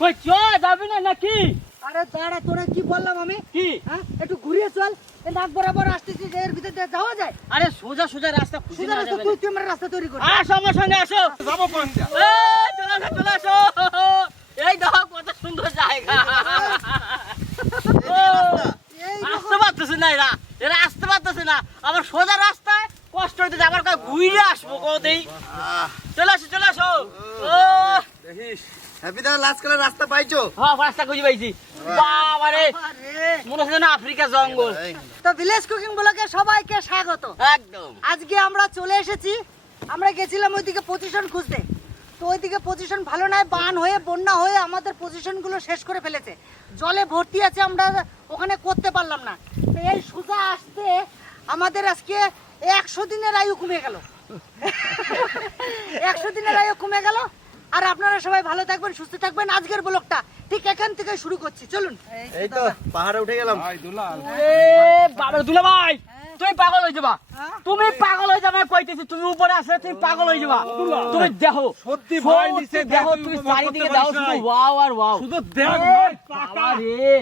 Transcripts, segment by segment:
কই চ যাবি না নাকি? আরে দাঁড়া তোরা কি বললাম আমি? কি? হ্যাঁ একটু ঘুরিয়ে চল। এই নাক বরাবর আসতেছিস এর ভিতর দিয়ে যাওয়া যায়? আরে সোজা সোজা রাস্তা খুঁজে সোজা না রাস্তা যাবে তুই তুই আমার রাস্তা তৈরি কর। আসো আমার সঙ্গে আসো। যাব কোন? এই, চলে আসো চলে আসো। এই দেখো কত সুন্দর জায়গা। আসতে পারতেছে না এরা। এরা আসতে পারতেছে না। আমার সোজা রাস্তায় কষ্ট হইতেছে আমার কাছে ঘুরে আসব কোথায় চলে আসো চলে আসো। ও। দেখিস। হ্যাপি দা লাস্ট কালে রাস্তা পাইছো? হ্যাঁ রাস্তা খুঁজে পাইছি। বাবারে মনে হচ্ছে না আফ্রিকা জঙ্গল। তো ভিলেজ কুকিং ব্লকে সবাইকে স্বাগত। একদম। আজকে আমরা চলে এসেছি আমরা গেছিলাম ওইদিকে পজিশন খুঁজতে। তো ওইদিকে পজিশন ভালো নয় বান হয়ে বন্যা হয়ে আমাদের পজিশনগুলো শেষ করে ফেলেছে। জলে ভর্তি আছে আমরা ওখানে করতে পারলাম না। তো এই সোজা আসতে আমাদের আজকে একশো দিনের আয়ু কমে গেল। একশো দিনের আয়ু কমে গেল আর আপনারা সবাই ভালো থাকবেন সুস্থ থাকবেন। আজকের ব্লকটা ঠিক এখান থেকে শুরু করছি। চলুন। এই তো পাহাড়ে উঠে গেলাম। ভাই দুলাল। এ বাবা দুলা ভাই তুমি পাগল হয়ে যাবা। হ্যাঁ? তুমি পাগল হয়ে যাবে কইতেছি তুমি উপরে আসলে তুমি পাগল হয়ে যাবা। তুমি দেখো সত্যি ভয় নিচে দেখো তুমি চারিদিকে দাও শুধু ওয়াও আর ওয়াও। শুধু দেখ পাকা। ভাই, রে।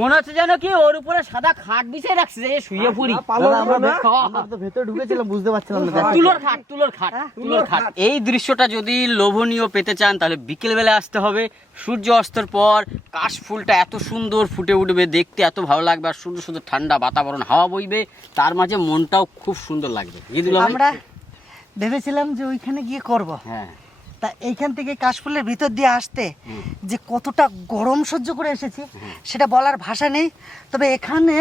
মনে হচ্ছে যেন কি ওর উপরে সাদা খাট বিছিয়ে রাখছে যে শুয়ে পড়ি। আমরা ভেতরে ঢুকেছিলাম বুঝতে পারছিলাম না। তুলোর খাট তুলোর খাট হ্যাঁ? তুলোর খাট। এই দৃশ্যটা যদি লোভনীয় পেতে চান তাহলে বিকেল বেলা আসতে হবে। সূর্য অস্তর পর কাশ ফুলটা এত সুন্দর ফুটে উঠবে দেখতে এত ভালো লাগবে আর সুন্দর সুন্দর ঠান্ডা বাতাবরণ হাওয়া বইবে। তার মাঝে মনটাও খুব সুন্দর লাগবে। আমরা ভেবেছিলাম যে ওইখানে গিয়ে করব। হ্যাঁ। তা এইখান থেকে কাশফুলের ভিতর দিয়ে আসতে যে কতটা গরম সহ্য করে এসেছি সেটা বলার ভাষা নেই। তবে এখানে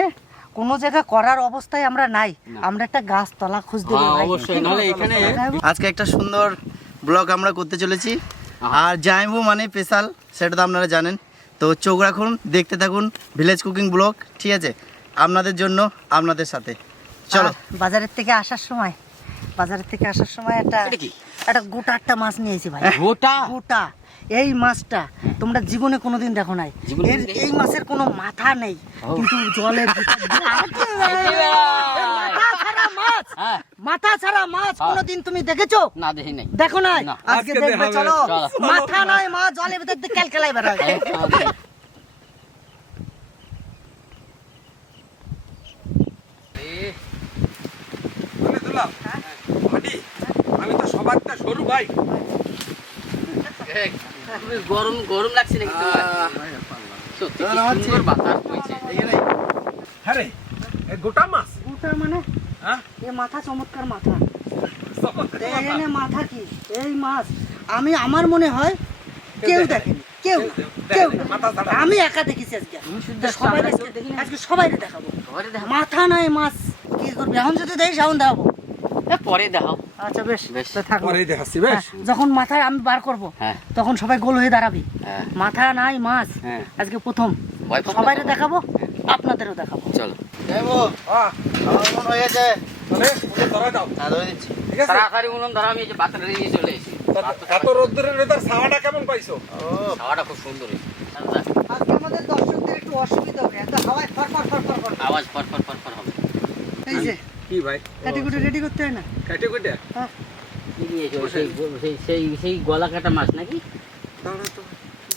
কোনো জায়গা করার অবস্থায় আমরা নাই। আমরা একটা গাছতলা খুঁজতে হ্যাঁ, অবশ্যই। এখানে আজকে একটা সুন্দর ব্লগ আমরা করতে চলেছি। আর জাইমু মানে স্পেশাল সেটা তো আপনারা জানেন। তো চোখ রাখুন দেখতে থাকুন ভিলেজ কুকিং ব্লগ ঠিক আছে? আপনাদের জন্য আপনাদের সাথে। চলো। বাজারের থেকে আসার সময় বাজারের থেকে আসার সময় একটা এটা কি? একটা গোটা একটা মাছ নিয়েছি ভাই। গোটা? গোটা। এই মাছটা তোমরা জীবনে কোনোদিন দেখো নাই। এর এই মাছের কোনো মাথা নেই। কিন্তু জলের মাথা ছাড়া মাছ। হ্যাঁ। মাথা ছাড়া মাছ হ্যাঁ। কোনোদিন তুমি দেখেছ? না দেখি নাই। দেখো নাই? আজকে দেখবে চলো। চলো। মাথা নয় মা জলের ভিতর দিয়ে ক্যালকেলাই বেড়ায়। হ্যাঁ, আমি তো সবার তো সরু ভাই। এই, গরম গরম লাগছে নাকি তোমার? সত্যি আমার সুন্দর বাতাস বইছে। হ্যাঁ গোটা মাছ? গোটা মানে? হ্যাঁ? এ মাথা চমৎকার মাথা। চমৎকার মাথা। এখানে মাথা কি? এই মাছ। আমি আমার মনে হয় কেউ দেখেনি। কেউ কেউ। আমি একা দেখেছি আজকে। সবাই আজকে সবাই দেখাবো। মাথা নাই মাছ। কি করবি? এখন যদি দেখিস এখন দেখাবো। পরে দেখাও। আচ্ছা বেশ। বেশ। দেখাচ্ছি বেশ। হ্যাঁ, যখন মাথায় আমি বার করব হ্যাঁ। তখন সবাই গোল হয়ে দাঁড়াবি। হ্যাঁ। মাথা নাই মাছ। হ্যাঁ। আজকে প্রথম। তো? দেখাবো আপনাদেরও দেখাবো। চলো। জাইমু হ্যাঁ আমার মন হয়ে গেছে তাহলে ওকে ধরে দাও। হ্যাঁ ধরে দিচ্ছি। ঠিক আছে? উনুন ধরা আমি যে বাতারে নিয়ে চলে এসেছি। এত রোদ্রের ভেতর ছাওয়াটা কেমন পাইছো? ও। খাওয়াটা খুব সুন্দর হয়েছে। আজকে আমাদের একটু অসুবিধা হবে। একটা হাওয়ায় ফর ফর ফর ফর ফর আওয়াজ ফর ফর ফর ফর হবে। এই যে। কি ভাই? কাটিকুটি রেডি করতে হয় না? কাটে কুটে হ্যাঁ সেই সেই সেই সেই গলা কাটা মাছ নাকি?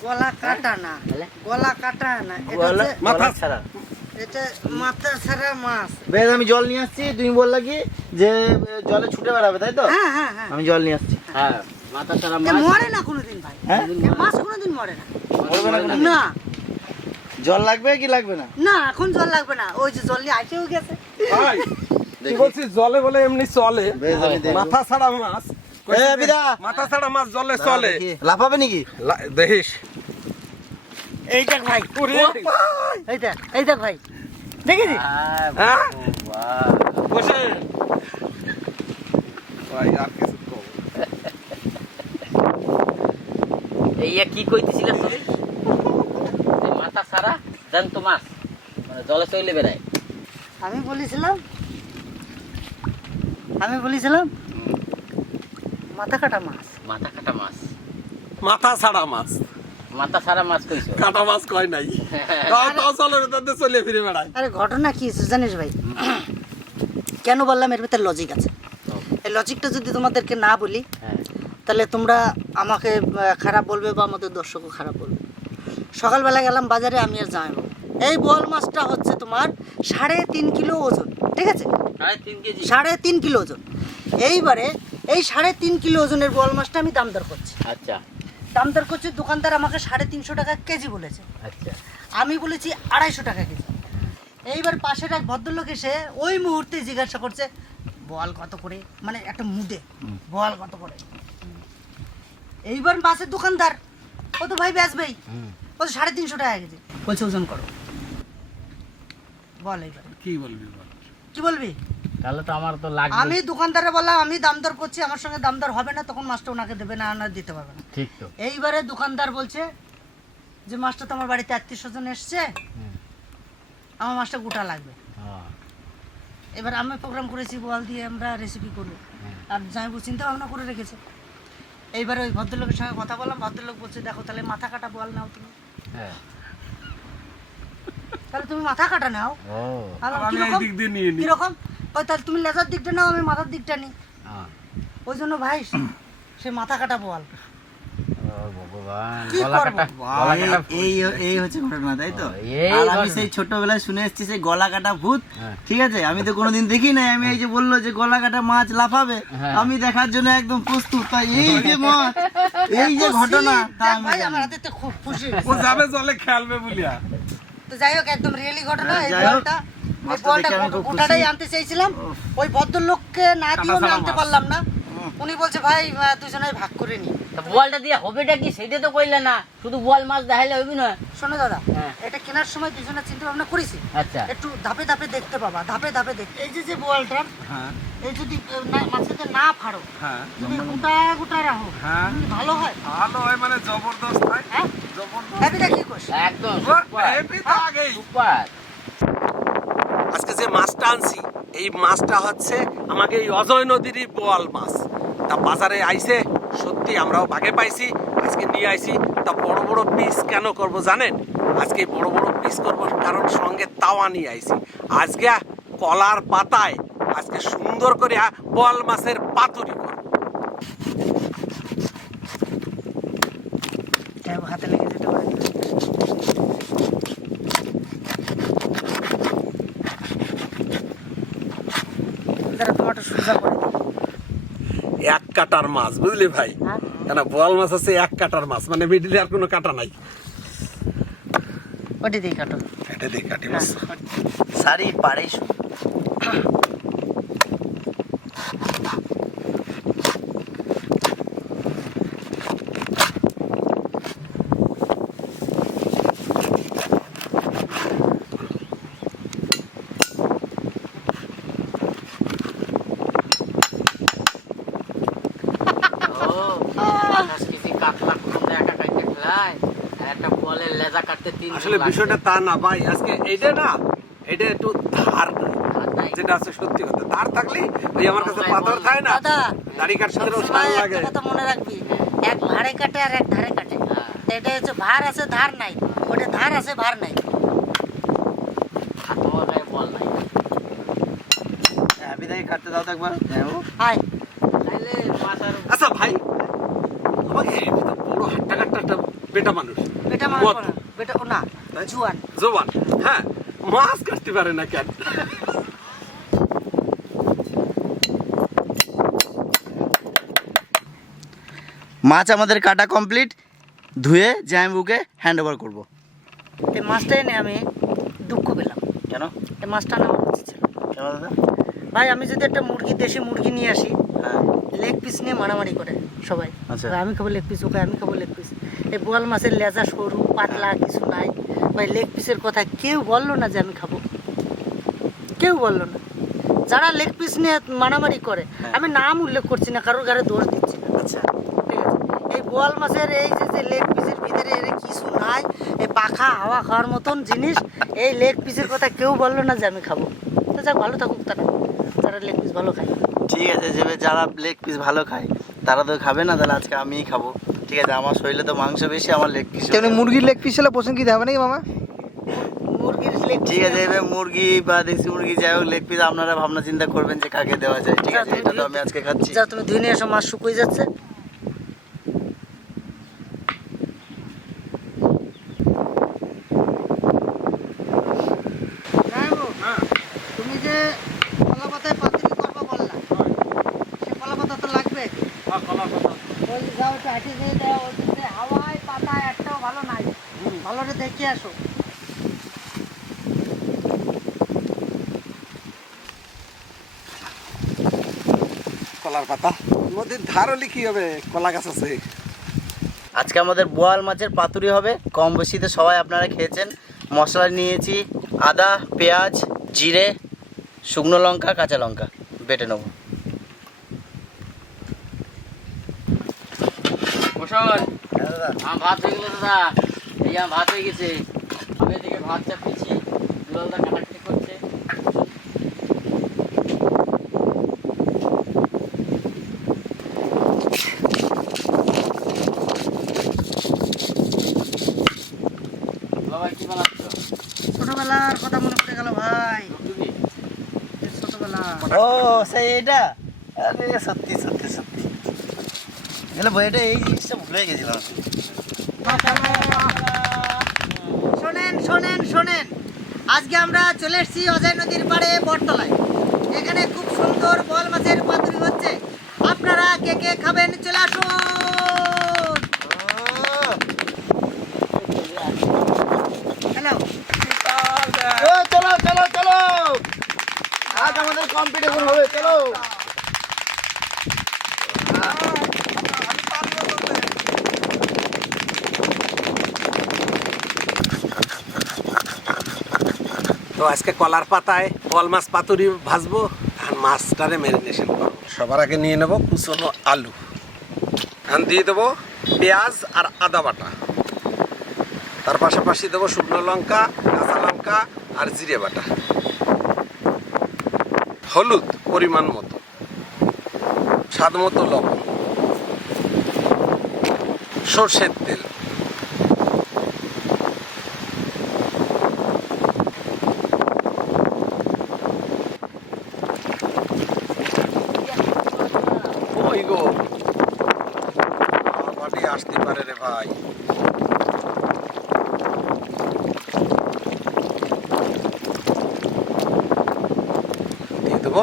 গলা কাটা না। তাহলে? গলা কাটা না। এটা মাথা। ছাড়া। এটা মাথা ছাড়া মাছ। বেশ আমি জল নিয়ে আসছি। তুমি বললা কি যে জলে ছুটে বেড়াবে তাই তো? হ্যাঁ হ্যাঁ হ্যাঁ। আমি জল নিয়ে আসছি। হ্যাঁ মাথা ছাড়া মাছ মরে না কোনোদিন ভাই। হ্যাঁ? মাছ কোনোদিন মরে না। মরবে না জল লাগবে কি লাগবে না? না এখন জল লাগবে না। ওই যে জল নিয়ে আসেও গেছে। ভাই কি। বলছিস? জলে বলে এমনি চলে। মাথা ছাড়া মাছ। মাথা ছাড়া মাছ জলে চলে। লাফাবে নাকি? দেখিস। এই দেখ ভাই এই দেখ এই দেখ ভাই। দেখেছি হ্যাঁ, হ্যাঁ? বাহ। বসে। ভাই আর কিছু কম। কি কইতেছিল মাথা ছাড়া জ্যান্ত মাছ। মানে জলে চলে বেড়ায়। আমি বলেছিলাম আমি বলেছিলাম মাথা কাটা মাছ। মাথা কাটা মাছ। মাথা ছাড়া মাছ। মাথা ছাড়া মাছ কইছো? কাটা মাছ কয় নাই। তাও চলে তাদের চলে ফিরে বেড়ায় আরে ঘটনা কি জানিস ভাই? কেন বললাম এর ভিতরে লজিক আছে? এই লজিকটা যদি তোমাদেরকে না বলি হ্যাঁ। তাহলে তোমরা আমাকে খারাপ বলবে বা আমাদের দর্শকও খারাপ বলবে। সকালবেলা গেলাম বাজারে আমি আর যাইব এই বোয়াল মাছটা হচ্ছে তোমার সাড়ে তিন কিলো ওজন। ঠিক আছে? সাড়ে তিন কেজি। সাড়ে তিন কিলো ওজন। এইবারে এই সাড়ে তিন কিলো ওজনের বোয়াল মাছটা আমি দাম দর করছি। আচ্ছা। দাম দর করছি দোকানদার আমাকে সাড়ে তিনশো টাকা কেজি বলেছে। আচ্ছা। আমি বলেছি আড়াইশো টাকা কেজি। এইবার পাশের এক ভদ্রলোক এসে ওই মুহূর্তে জিজ্ঞাসা করছে বল কত করে? মানে একটা মুদে। বল কত করে? এইবার মাছের দোকানদার ও তো ভাই বেচবেই। হুম। বলছে সাড়ে তিনশো টাকা কেজি। বলছে ওজন করো। বল এইবার। কি বলবি বল? কি বলবি? তাহলে তো আমার তো লাগবে। আমি দোকানদারে বললাম আমি দাম দর করছি আমার সঙ্গে দাম দর হবে না তখন মাছটা ওনাকে দেবে না না দিতে পারবে না। ঠিক তো। এইবারে দোকানদার বলছে যে মাছটা তো আমার বাড়িতে আত্মীয় স্বজন এসছে হুম। আমার মাছটা গোটা লাগবে। হ্যাঁ। এবার আমি প্রোগ্রাম করেছি বল দিয়ে আমরা রেসিপি করব। আর জামাইবু চিন্তা ভাবনা করে রেখেছে। এইবারে ওই ভদ্রলোকের সঙ্গে কথা বললাম ভদ্রলোক বলছে দেখো তাহলে মাথা কাটা বল নাও তুমি। হ্যাঁ। তাহলে তুমি মাথা কাটা নাও। আর আমি এই কীরকম দিক দিয়ে নিয়ে নিই কীরকম? ওই তাহলে তুমি লেজার দিকটা নাও আমি মাথার দিকটা নিই। হ্যাঁ। ওই জন্য ভাই সে মাথা কাটা বল। ও ভগবান কি গলা করব? কাটা গলা কাটা এই এই হচ্ছে ঘটনা তাই তো? আমি ছোটবেলায় শুনে এসেছি সেই গলা কাটা ভূত হ্যাঁ। ঠিক আছে? আমি তো কোনোদিন দেখি নাই আমি এই যে বলল যে গলা কাটা মাছ লাফাবে হ্যাঁ। আমি দেখার জন্য একদম প্রস্তুত তাই এই যে মাছ এই যে ঘটনা খুব খুশি। ও যাবে জলে খেলবে বলিয়া। তো যাই হোক একদম রিয়েলি ঘটনা। এই বলটা এই বলটা গোটাটাই আনতে চাইছিলাম। ওই ভদ্রলোককে না দিয়েও আমি আনতে পারলাম না। উনি বলছে ভাই দুজনে ভাগ করে নি তা বলটা দিয়ে হবেটা কি? সেটা তো কইলে না। শুধু বল মাছ দেখাইলে হইবি না? শোনো দাদা হ্যাঁ। এটা কেনার সময় দুজনে চিন্তা ভাবনা করেছি। আচ্ছা। একটু ধাপে ধাপে দেখতে পাবা ধাপে ধাপে দেখতে। এই যে যে বোয়ালটা হ্যাঁ। এই যদি মাছেতে না ফাড়ো হ্যাঁ। যদি গোটা গোটা রাখো হ্যাঁ। ভালো হয়। ভালো হয় মানে জবরদস্ত হয়। হ্যাঁ। জবরদস্ত। হ্যাপিটা কি একদম ও, হেপি তো আগেই। সুপার আজকে যে মাছটা আনছি, এই মাছটা হচ্ছে আমাকে এই অজয় নদীরই বোয়াল মাছ। তা বাজারে আইছে, সত্যি আমরাও ভাগে পাইছি, আজকে নিয়ে আইছি। তা বড় বড় পিস কেন করব জানেন? আজকে বড় বড় পিস করব কারণ সঙ্গে তাওয়া নিয়ে আইছি। আজকে কলার পাতায় আজকে সুন্দর করে বোয়াল মাছের পাতুরি করব হাতে লেগে যেতে পারে দাদা টমেটো সুজা করে দিই। এক কাটার মাছ বুঝলি ভাই? হ্যাঁ। কেন বোয়াল মাছ আছে এক কাটার মাছ মানে মিডিলে আর কোনো কাটা নাই। ওটি দিয়ে কাটো। এটা দিয়ে কাটি মাছ। সারি পাড়ে শু- ও আকাশ কিছু কাতলা কুটুম একা কাটতে খেলায় আর একটা বলের লেজা কাটতে তিন দিন আসলে বিষয়টা তা না ভাই। আজকে এইটা না এটা একটু ধার যেটা আছে সত্যি কথা। ধার থাকলে ওই আমার কাছে পাথর থাকে না। দাড়ি লাগে। কথা মনে রাখবি। এক ভাড়ে কাটে আর এক ধারে কাটে। হ্যাঁ। এটা হচ্ছে ভার আছে ধার নাই। ওটা ধার আছে ভার নাই। হ্যাঁ, বিদায় কাটতে দাও তো একবার। হ্যাঁ, হাই আচ্ছা ভাই আমাকে বড় হাট্টা কাট্টা একটা বেটা মানুষ। বেটা মানুষ না জুয়ান। জোবান হ্যাঁ মাছ কাটতে পারে না কেন? মাছ আমাদের কাটা কমপ্লিট ধুয়ে জামাইবুকে হ্যান্ড ওভার করব। এই মাছটা এনে আমি দুঃখ পেলাম। কেন? এই মাছটা ছিল। কেন দাদা? ভাই আমি যদি একটা মুরগি দেশি মুরগি নিয়ে আসি হ্যাঁ। লেগ পিস নিয়ে মারামারি করে সবাই। আচ্ছা। আমি খাব লেগ পিস ওকে আমি খাব লেগ পিস এই বোয়াল মাছের লেজা সরু পাতলা কিছু নাই। বা লেগ পিসের কথা কেউ বলল না যে আমি খাব। কেউ বলল না। যারা লেগ পিস নিয়ে মারামারি করে হ্যাঁ। আমি নাম উল্লেখ করছি না কারোর গাড়ি দোষ দিচ্ছি না। আচ্ছা। ঠিক আছে? এই বোয়াল মাছের এই যে যে লেগ পিসের ভিতরে এর কিছু নাই এই পাখা হাওয়া খাওয়ার মতন জিনিস এই লেগ পিসের কথা কেউ বলল না যে আমি খাব। তো যাক ভালো থাকুক তারা। তারা লেগ পিস ভালো খায়। ঠিক আছে যে যারা লেগ পিস ভালো খায় তারা তো খাবে না তাহলে আজকে আমিই খাব। ঠিক আছে আমার শরীরে তো মাংস বেশি আমার লেগ পিস তেমনি মুরগির লেগ পিস হলে পছন্দ কি হবে নাকি মামা? মুরগির লেগ ঠিক আছে এবার মুরগি বা দেশি মুরগি যাই হোক লেগ পিস আপনারা ভাবনা চিন্তা করবেন যে কাকে দেওয়া যায়। ঠিক আছে এটা তো আমি আজকে খাচ্ছি। যা তুমি ধুয়ে নিয়ে এসো মাছ শুকিয়ে যাচ্ছে হাঁটি দিয়ে দেয় ওই দিকে হাওয়ায় পাতা একটাও ভালো নাই ভালো করে দেখে আসো কলার পাতা। নদীর ধার হলে কি হবে? কলা গাছ আছে। আজকে আমাদের বোয়াল মাছের পাতুরি হবে। কম বেশিতে সবাই আপনারা খেয়েছেন। মশলা নিয়েছি আদা পেঁয়াজ জিরে শুকনো লঙ্কা কাঁচা লঙ্কা। বেটে নেব। ভাত হয়ে গেল দাদা। এই আমার ভাত হয়ে গেছে। আমি এদিকে ভাত চাপিয়েছি দুলালদা কাটাকাটি করছে বাবা কি বানাচ্ছ ছোটবেলার কথা মনে পড়ে গেল ভাই ডুবডুবি? এই ছোটবেলা সেই এটা সত্যি সত্যি সত্যি। এই জিনিসটা ভুলে গেছিলাম শোনেন শোনেন শোনেন। আজকে আমরা চলে এসেছি অজয় নদীর পাড়ে বটতলায়। এখানে খুব সুন্দর বল মাছের পাতুরি হচ্ছে। আপনারা কে কে খাবেন? চলে আসুন হ্যালো ও, চলো চলো চলো আজ আমাদের কম্পিটিশন হবে চলো। তো আজকে কলার পাতায় কল মাছ পাতুরি ভাজবো আর মাছটারে ম্যারিনেশন করব। সবার আগে নিয়ে নেব কুচনো আলু। এখন দিয়ে দেবো পেঁয়াজ আর আদা বাটা। তার পাশাপাশি দেবো শুকনো লঙ্কা কাঁচা লঙ্কা আর জিরে বাটা। হলুদ পরিমাণ মতো স্বাদ মতো লবণ সর্ষের তেল ওই গো বাবাটি আসতে পারে রে ভাই দিয়ে দেবো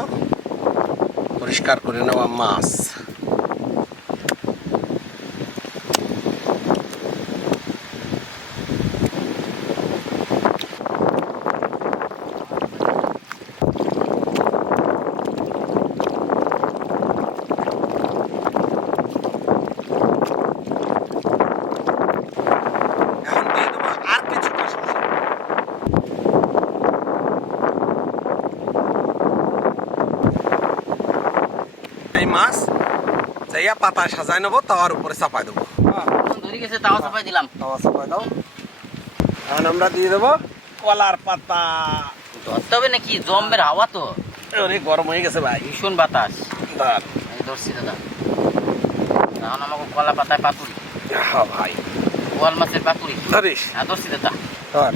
পরিষ্কার করে নেওয়া মাছ এখন দিয়ে দেবো আর কিছুটা শসা এই মাছ যাইয়া পাতায় সাজায় নেব তাওয়ার উপরে চাপাই দেবো। ধরে গেছে তাও সাফাই দিলাম। তাওয়া চাপাই দাও। এখন আমরা দিয়ে দেবো কলার পাতা। ধরতে হবে নাকি? জম্বের হাওয়া তো। অনেক গরম হয়ে গেছে ভাই। ভীষণ বাতাস। ধরছি দাদা। এখন আমাকে কলা পাতায় পাতুরি। হ্যাঁ ভাই। বোয়াল মাছের পাতুরি। ধরিস। হ্যাঁ ধরছি দাদা। ধর।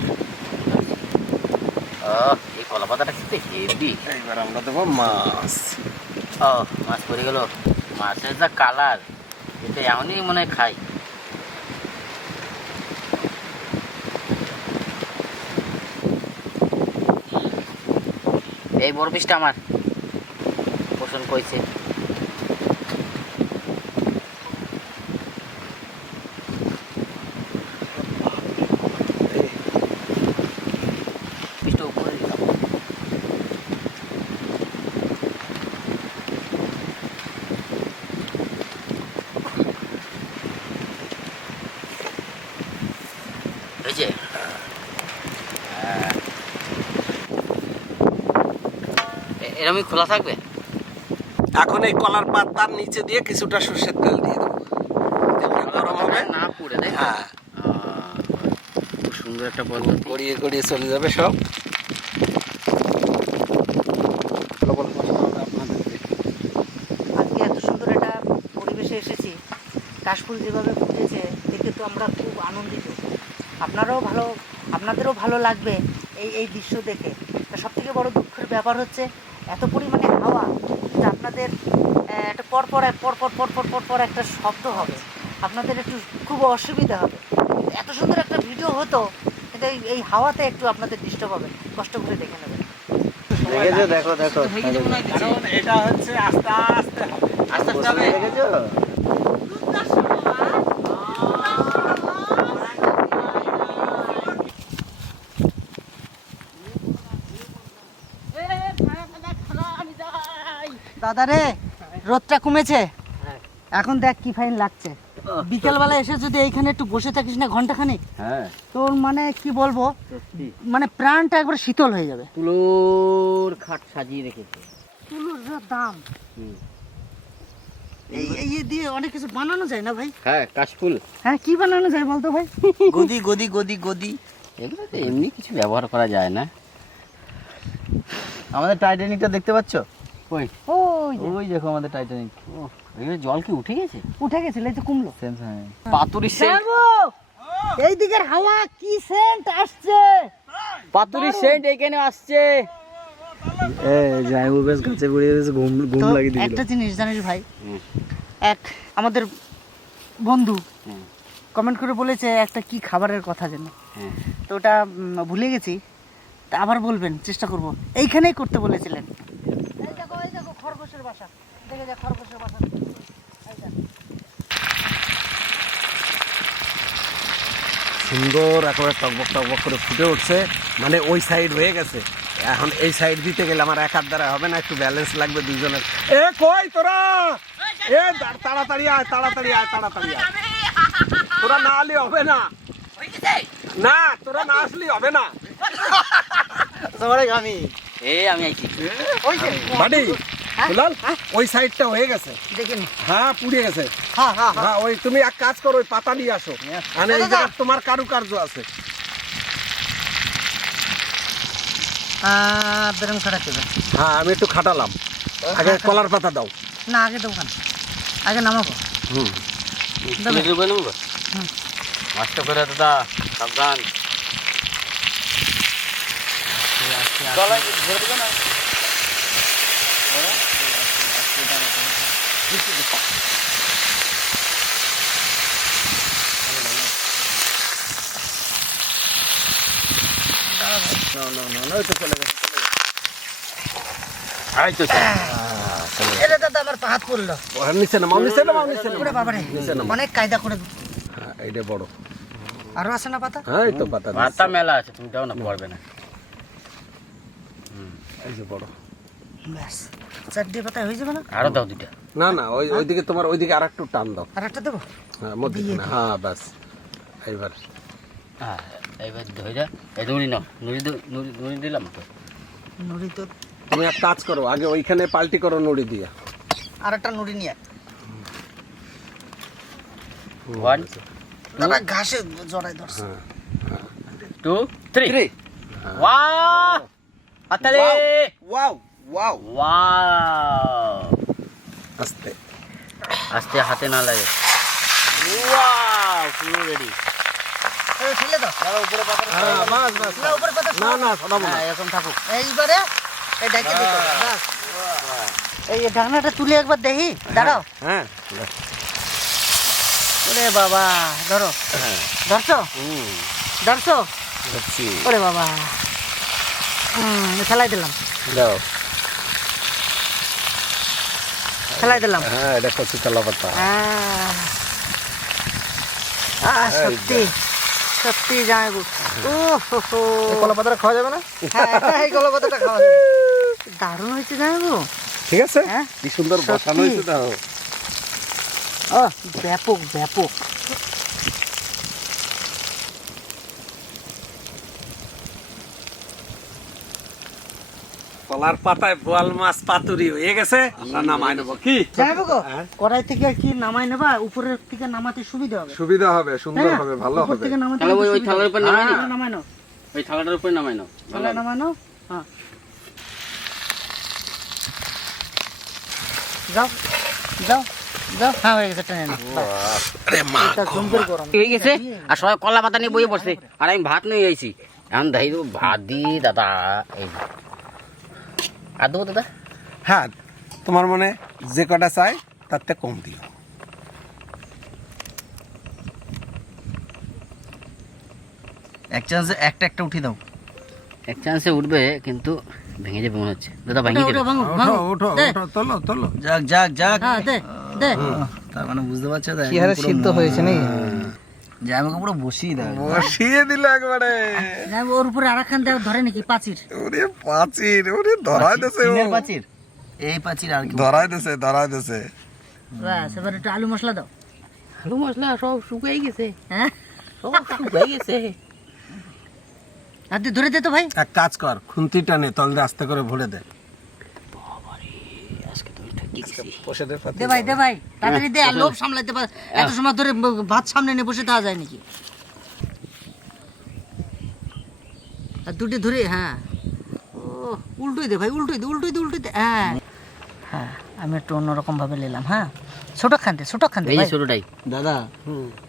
এই কলা পাতাটা খেতে হেভি। এইবার আমরা দেবো মাছ। ও মাছ পড়ে গেল। মাছের যা কালার এটা এমনই মনে খাই। এই বড় পিসটা আমার। পোষণ কইছে পিসটা উপরে দিলাম হয়েছে হ্যাঁ। এ- এরমই খোলা থাকবে? এখন এই কলার পাতার নিচে দিয়ে কিছুটা সর্ষের তেল দিয়ে দেবো। তেলটা গরম হবে। না পুড়ে দেয় হ্যাঁ। খুব সুন্দর একটা পদ্ধতি গড়িয়ে গড়িয়ে চলে যাবে সব। আজকে এত সুন্দর একটা পরিবেশে এসেছি। কাশফুল যেভাবে ফুটেছে দেখে তো আমরা খুব আনন্দিত। আপনারাও ভালো আপনাদেরও ভালো লাগবে এই এই দৃশ্য দেখে। সব থেকে বড় দুঃখের ব্যাপার হচ্ছে এত পরিমাণে হাওয়া যে আপনাদের একটা পরপর এক পরপর পরপর পরপর একটা শব্দ হবে। আপনাদের একটু খুব অসুবিধা হবে। এত সুন্দর একটা ভিডিও হতো কিন্তু এই এই হাওয়াতে একটু আপনাদের ডিস্টার্ব হবে। কষ্ট করে দেখে নেবেন। দেখেছ দেখো দেখো। এটা হচ্ছে আস্তে আস্তে আস্তে আস্তে হবে দেখেছ দাদা রে রোদটা কমেছে এখন দেখ কি ফাইন লাগছে। বিকেলবেলা এসে যদি এইখানে একটু বসে থাকিস না ঘণ্টা খানিক হ্যাঁ। তোর মানে কি বলব মানে প্রাণটা একবার শীতল হয়ে যাবে। তুলোর খাট সাজিয়ে রেখেছে। তুলোর যা দাম। এই এই ইয়ে দিয়ে অনেক কিছু বানানো যায় না ভাই? হ্যাঁ কাশফুল। হ্যাঁ কি বানানো যায় বলতো ভাই? গদি গদি গদি গদি। এগুলো তো এমনি কিছু ব্যবহার করা যায় না। আমাদের টাইটানিকটা দেখতে পাচ্ছ? ওই ওই ওই দেখো আমাদের টাইটানিক ও জল কি উঠে গেছে? উঠে গেছিল এই তো কমলো হ্যাঁ পাতুরি সেন্ট। যাব এই দিকের হাওয়া কি সেন্ট আসছে? পাতুরি সেন্ট এখানে আসছে। এ বেশ কাছে পড়ে গেছে ঘুম ঘুম লাগিয়ে দিল। একটা জিনিস জানিস ভাই এক আমাদের বন্ধু কমেন্ট করে বলেছে একটা কি খাবারের কথা যেন? হ্যাঁ তো ওটা ভুলে গেছি। তা আবার বলবেন চেষ্টা করব। এইখানেই করতে বলেছিলেন এই দেখো এই দেখো খরগোশের বাসা। দেখে যা খরগোশের বাসা। সুন্দর একেবারে টকবক টকবক করে ফুটে উঠছে। মানে ওই সাইড হয়ে গেছে। এখন এই সাইড দিতে গেলে আমার এক হাত দ্বারা হবে না একটু ব্যালেন্স লাগবে দুজনের এ কই তোরা? এ তাড়াতাড়ি আয় তাড়াতাড়ি আয় তাড়াতাড়ি আয়। তোরা না আলে হবে না। না তোরা না আসলে হবে না। তোমার আমি। এই আমি আইছি। ওই যে বাড়ি? দুলাল ওই সাইডটা হয়ে গেছে। দেখিনি। হ্যাঁ পুড়ে গেছে। হ্যাঁ হ্যাঁ হ্যাঁ। হ্যাঁ ওই তুমি এক কাজ করো ওই পাতা নিয়ে আসো। মানে এই দাদা। জায়গায় তোমার কারুকার্য আছে। বেরম খাটাতে হ্যাঁ আমি একটু খাটালাম। আগে কলার পাতা দাও। না আগে দোকান আগে নামাবো। হুম। তুলে দাদা সাবধান এই তো এটা দাদা আমার পা পড়ল ওর নিচে নামাও নিচে নামাও নিচে ওরে নামাও বাবারে অনেক কায়দা করে হ্যাঁ বড় আরও আছে না পাতা হ্যাঁ তো পাতা পাতা মেলা আছে তুমি যাও না পড়বে না এই যে বড়। ব্যাস পাতা হয়ে যাবে না? আরও দাও দুটা না না ওই ওইদিকে তোমার ওইদিকে আর একটু টান দাও। আর একটা দেবো? হ্যাঁ মধ্যে হ্যাঁ ব্যাস। এইবার। হ্যাঁ এইবার ধরে যা। এই নুড়ি নাও। নুড়ি নুড়ি নুড়ি দিলাম তো। নুড়ি তো তুমি এক কাজ করো আগে ওইখানে পাল্টি করো নুড়ি দিয়ে। আর একটা নুড়ি নিয়ে ওয়ান দাদা ঘাসে জড়াই ধরছে। হ্যাঁ টু থ্রি ওয়াও হাতালে ওয়াও ওয়াও ওয়াও আস্তে। আস্তে হাতে না লাগে। পুরো রেডি হ্যাঁ ঢাকনাটা তুলে একবার দেখি। দাঁড়াও। হ্যাঁ। ওরে বাবা ধরো। ধরছো? হুম। ধরছো? দেখছি ওরে বাবা। হুম ফেলাই দিলাম। দাও। ফেলাই দিলাম। হ্যাঁ এটা কচু কলা পাতা আহ, আহ, সত্যি সত্যি জামাইবু ও হো কলা পাতাটা খাওয়া যাবে না? হ্যাঁ, এই কলা পাতাটা খাওয়া যাবে। দারুণ হয়েছে জামাইবু ঠিক আছে? হ্যাঁ কি সুন্দর বসানো হয়েছে দাও ব্যাপক ব্যাপক। কলার পাতায় বোয়াল মাছ পাতুরি হয়ে গেছে। আমরা নামাই নেব। কি? হ্যাঁ। কড়াই থেকে কি নামাই নেবা? উপরের থেকে নামাতে সুবিধা হবে। সুবিধা হবে সুন্দর হ্যাঁ, হবে ভালো হবে। থেকে নামাতে ওই থালার উপর নামাই নি হ্যাঁ, নামাই নাও। ওই থালাটার উপর নামাই নাও। থালা নামাই নাও। হ্যাঁ। যাও যাও আরে মা এটা সুন্দর গরম। গেছে? আর সবাই কলা পাতা নিয়ে বইয়ে পড়ছে। আর আমি ভাত নিয়ে আইছি। এখন ভাত দি দাদা এই। আর দেবো দাদা? হ্যাঁ তোমার মনে যে কটা চাই তার থেকে কম দিও। এক চান্সে একটা একটা উঠিয়ে দাও। এক চান্সে উঠবে কিন্তু ভেঙে যাবে মনে হচ্ছে। দাদা ভেঙে যাবে। ওঠো ওঠো তোলো তোলো। যাক যাক যাক। হ্যাঁ, দে, দে। তার মানে বুঝতে পারছ কি হারে সিদ্ধ হয়েছে নাকি? পুরো বসিয়ে দাও। বসিয়ে দিল একবারে। যাই ওর উপরে ধরে নাকি? পাচির। ওরে পাচির ওরে ধরাই দেছে ও। পাচির? এই পাচির আর কি। ধরাই দিছে ধরাই দিছে। ব্যাস এবার একটু আলু মশলা দাও। আলু মশলা সব শুকিয়ে গেছে। হ্যাঁ? সব শুকিয়ে গেছে। আর তুই ধরে দে তো ভাই। এক কাজ কর খুন্তি টানে তল দিয়ে আস্তে করে ভরে দে। দে ভাই দে ভাই তাড়াতাড়ি দে লোভ সামলাতে পার এত সময় ধরে ভাত সামনে নিয়ে বসে থাকা যায় নাকি? আর দুটি ধরে হ্যাঁ। ও উল্টোই দে ভাই উল্টোই দে উল্টোই দে উল্টোই দে হ্যাঁ। হ্যাঁ আমি একটু অন্যরকম ভাবে নিলাম হ্যাঁ। ছোট খানতে ছোট খানতে এই ছোটটাই। দাদা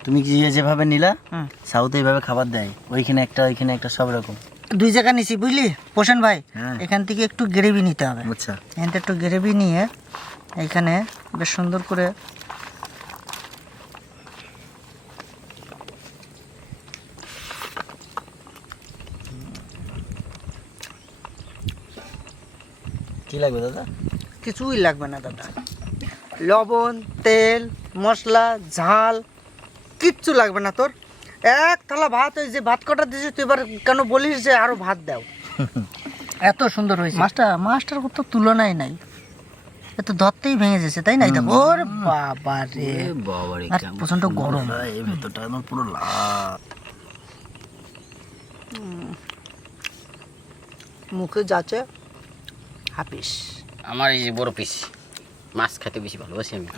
তুমি কি যে যেভাবে নিলা। সাউথে এইভাবে খাবার দেয় ওইখানে একটা ওইখানে একটা সব রকম দুই জায়গা নিছি বুঝলি? পোষণ ভাই হ্যাঁ। এখান থেকে একটু গ্রেভি নিতে হবে। আচ্ছা। এখান থেকে একটু গ্রেভি নিয়ে এইখানে বেশ সুন্দর করে কি লাগবে দাদা? কিছুই লাগবে না দাদা। লবণ তেল মশলা ঝাল কিচ্ছু লাগবে না তোর। এক থালা ভাত ওই যে ভাত কটা দিয়েছিস তুই এবার কেন বলিস যে আরও ভাত দাও। এত সুন্দর হয়েছে। মাছটা মাছটার তো তুলনাই নাই। এত ধরতেই ভেঙে যাচ্ছে তাই না? এটা ওর বাবা রে বাবা রে আর প্রচণ্ড গরম। এই ভেতরটা একদম পুরো লাল। মুখে যাচ্ছে হাপিস। আমার এই যে বড় পিস মাছ খেতে বেশি ভালোবাসি আমি।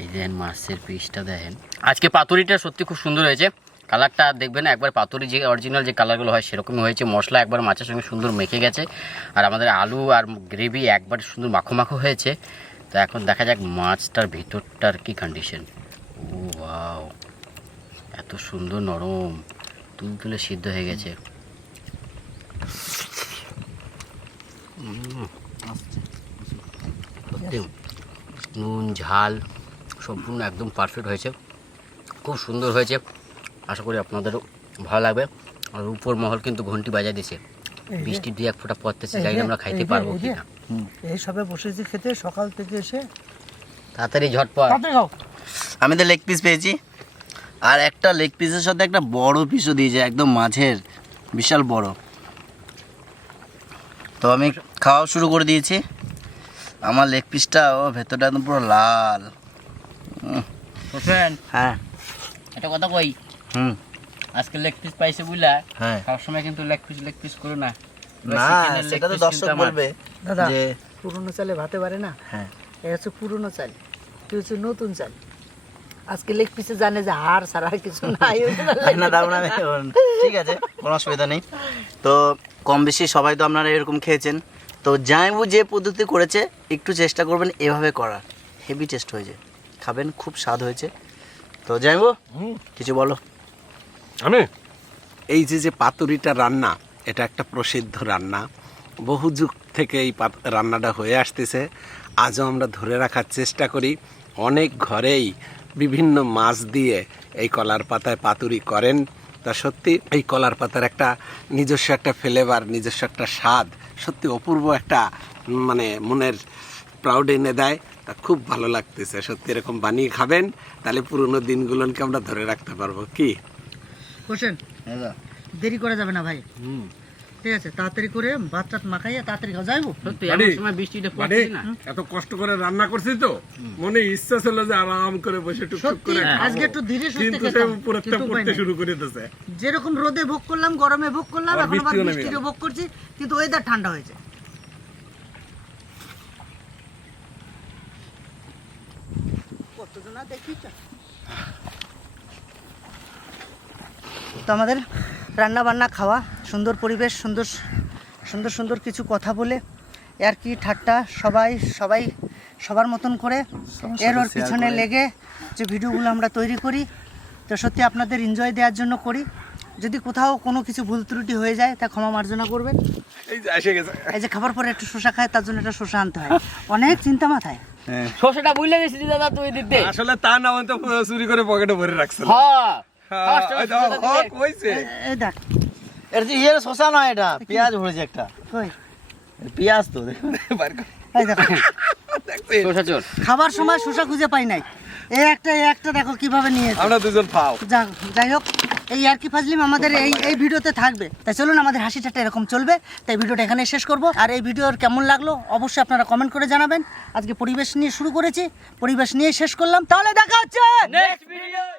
এই দেখেন মাছের পিসটা দেখেন। আজকে পাতুরিটা সত্যি খুব সুন্দর হয়েছে। কালারটা দেখবেন একবার পাতুরি যে অরিজিনাল যে কালারগুলো হয় সেরকমই হয়েছে। মশলা একবার মাছের সঙ্গে সুন্দর মেখে গেছে। আর আমাদের আলু আর গ্রেভি একবার সুন্দর মাখো মাখো হয়েছে। তো এখন দেখা যাক মাছটার ভিতরটার কি কন্ডিশন ও, ওয়াও। এত সুন্দর নরম। তুল তুলে সিদ্ধ হয়ে গেছে। নুন, ঝাল, সম্পূর্ণ একদম পারফেক্ট হয়েছে। খুব সুন্দর হয়েছে। আশা করি আপনাদেরও ভালো লাগবে। আর উপর মহল কিন্তু ঘন্টি বাজায় দিছে বৃষ্টি দুই এক ফোঁটা পড়তেছে জানি আমরা খাইতে পারব কি না এই সবে বসেছি খেতে সকাল থেকে এসে তাড়াতাড়ি ঝটপট। আমি তো লেগ পিস পেয়েছি। আর একটা লেগ পিসের সাথে একটা বড় পিসও দিয়েছে একদম মাছের বিশাল বড়। তো আমি খাওয়া শুরু করে দিয়েছি। আমার লেগ পিসটা ও ভেতরটা একদম পুরো লাল। হোসেন হ্যাঁ। একটা কথা কই? আজকে লেগ পিস পাইছে বুঝলা হ্যাঁ। সব সময় কিন্তু লেগ পিস লেগ পিস করো না। না সেটা তো দর্শক বলবে দাদা যে পুরনো চালে ভাতে পারে না? হ্যাঁ। এটা হচ্ছে পুরনো চাল তুই হচ্ছে নতুন চাল? আজকে লেগ পিসে জানে যে হার ছাড়া আর কিছু নাই। না piece দারুণ আমি ঠিক আছে কোনো অসুবিধা নেই। তো কম বেশি সবাই তো আপনারা এরকম খেয়েছেন। তো জামাইবু যে পদ্ধতি করেছে একটু চেষ্টা করবেন এভাবে করার। হেভি টেস্ট হয়েছে। খাবেন খুব স্বাদ হয়েছে। তো জামাইবু কিছু বলো। আমি? এই যে যে পাতুরিটা রান্না, এটা একটা প্রসিদ্ধ রান্না। বহু যুগ থেকে এই রান্নাটা হয়ে আসতেছে। আজও আমরা ধরে রাখার চেষ্টা করি। অনেক ঘরেই বিভিন্ন মাছ দিয়ে এই কলার পাতায় পাতুরি করেন। তা সত্যি এই কলার পাতার একটা নিজস্ব একটা ফ্লেভার নিজস্ব একটা স্বাদ, সত্যি অপূর্ব একটা মানে মনের প্রাউড এনে দেয়। তা খুব ভালো লাগতেছে। সত্যি এরকম বানিয়ে খাবেন, তাহলে পুরোনো দিনগুলোকে আমরা ধরে রাখতে পারব। কি? হোসেন দেরি করা যাবে না ভাই। ঠিক আছে তাড়াতাড়ি করে বাচ্চা মাখাইয়া তাড়াতাড়ি খাওয়া যাইবো? বৃষ্টিটা পড়ছে না। এত কষ্ট করে রান্না করছি তো মনে ইচ্ছা ছিল যে আরাম করে বসে টুকটুক করে আজকে একটু ধীরে সুস্থে কিন্তু খেতাম, উপরে পড়তে শুরু করে দিতেছে। যেরকম রোদে ভোগ করলাম গরমে ভোগ করলাম এখন আবার বৃষ্টিতে ভোগ করছি কিন্তু ওয়েদার ঠান্ডা হয়েছে। কতজনা দেখিস তো আমাদের রান্না বান্না খাওয়া সুন্দর পরিবেশ সুন্দর সুন্দর সুন্দর কিছু কথা বলে আর কি ঠাট্টা সবাই সবাই সবার মতন করে এর ওর পিছনে লেগে যে ভিডিওগুলো আমরা তৈরি করি তো সত্যি আপনাদের এনজয় দেওয়ার জন্য করি। যদি কোথাও কোনো কিছু ভুল ত্রুটি হয়ে যায় তা ক্ষমা মার্জনা করবেন। এই যে এসে গেছে। এই যে খাবার পরে একটু শসা খায় তার জন্য একটা শসা আনতে হয়। অনেক চিন্তা মাথায়। শসাটা বুঝলে গেছিলি দাদা তুই দিতে আসলে তা না তো চুরি করে পকেটে ভরে রাখছে হ্যাঁ। হ্যাঁ, এটা শশা নয় এটা পেঁয়াজ ভরেছে একটা। পেঁয়াজ তো? শসা চোর। খাবার সময় শসা খুঁজে পাই নাই। এই একটা এই একটা দেখো কীভাবে নিয়েছে আমরা দুজন পাও। যাই হোক এই আর কি ফাজলিম আমাদের এই এই ভিডিওতে থাকবে। তাই চলুন আমাদের হাসি ঠাট্টা এরকম চলবে। তাই ভিডিওটা এখানে শেষ করব। আর এই ভিডিওর কেমন লাগল অবশ্যই আপনারা কমেন্ট করে জানাবেন। আজকে পরিবেশ নিয়ে শুরু করেছি। পরিবেশ নিয়ে শেষ করলাম। তাহলে দেখা হচ্ছে! Next video